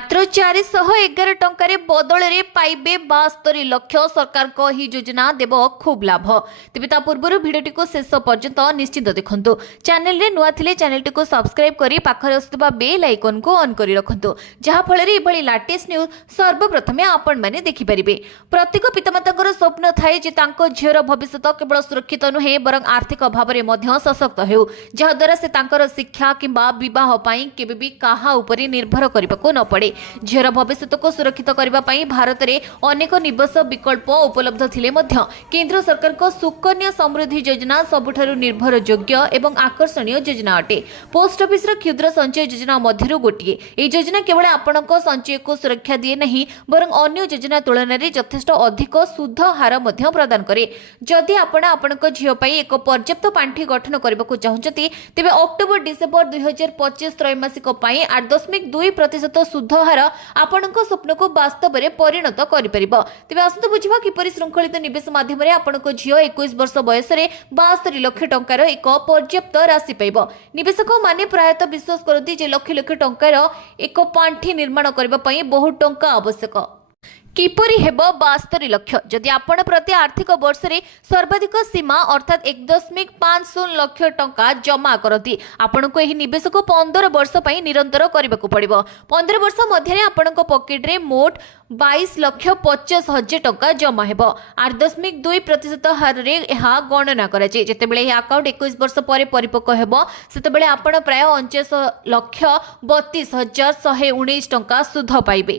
मात्र 411 टंकार बदल में पाइबे 72 लक्ष सरकार को ही योजना देव खूब लाभ। तेज ता पूर्व भिडटी को शेष पर्यंत निश्चित देखु। चैनल रे नुआ थिले चैनल टी को सब्सक्राइब करी पाखरे आसुवा बेल आइकन को ऑन करी रखंतु, जहा फल रे एभली लेटेस्ट न्यूज सर्वप्रथमे आपण माने देखि परिबे। प्रत्येक पितामातांकर स्वप्न थाए जे तांको झियर भविष्य केवल सुरक्षित नुहे बरं आर्थिक अभाव रे मध्य सशक्त हेउ, जहा द्वारा से तांकर शिक्षा किंबा विवाह पई केबे भी काहा उपरे निर्भर करिबाको न पड़े। झियर भविष्य को सुरक्षित करने भारत में अनेक निवेश विकल्प उपलब्ध थिले मध्य केंद्र सरकार को सुकन्या समृद्धि योजना सबुठारु निर्भर योग्य एवं आकर्षणीय योजना अटे। पोस्ट ऑफिस क्षुद्र संचय योजना मध्यरु गोटिए। एही योजना केवल आपणक संचय को सुरक्षा दिए नहीं बरं अन्य योजना तुलन में यथेष्ट अधिक सुध हार मध्य प्रदान करे। जदि आपण आपणक झियो पई एक पर्याप्त पांठी गठन करने को चाहते तेबे अक्टोबर डिसेम्बर 2025 त्रैमासिक 8.2% सुध हार आपणक स्वप्न को वास्तव में परिणत करिपरिबो। तेबे आसंतु बुझिबा किपरि श्रृंखलित निवेश माध्यम रे आपणक झियो 21 वर्ष बयस रे 72 लाख टंकार एक पर्याप्त राशि पाइबो। निवेशक माने प्रायतः विश्वास करती जे लक्ष लक्ष टंकार एक पांठी निर्माण करबा पई बहुत टंका आवश्यक। किपरि हेबो 72 लक्ष? जदि आपण प्रति आर्थिक वर्ष रे सर्वाधिक सीमा अर्थात 1.50 लाख टंका जमा करती आपण को एही निवेश को 15 वर्ष पई निरंतर करबाकू पड़िबो। 15 वर्ष मध्य रे आपण को पॉकेट रे मोट 22,50,000 टंका जमा हेबो। 8.2% हार रे एहा गणना कराजे। जेतेबेले एही अकाउंट 21 वर्ष परे परिपक्व हेबो सेतेबेले आपण प्राय 49,32,119 टंका सुध पाइबे।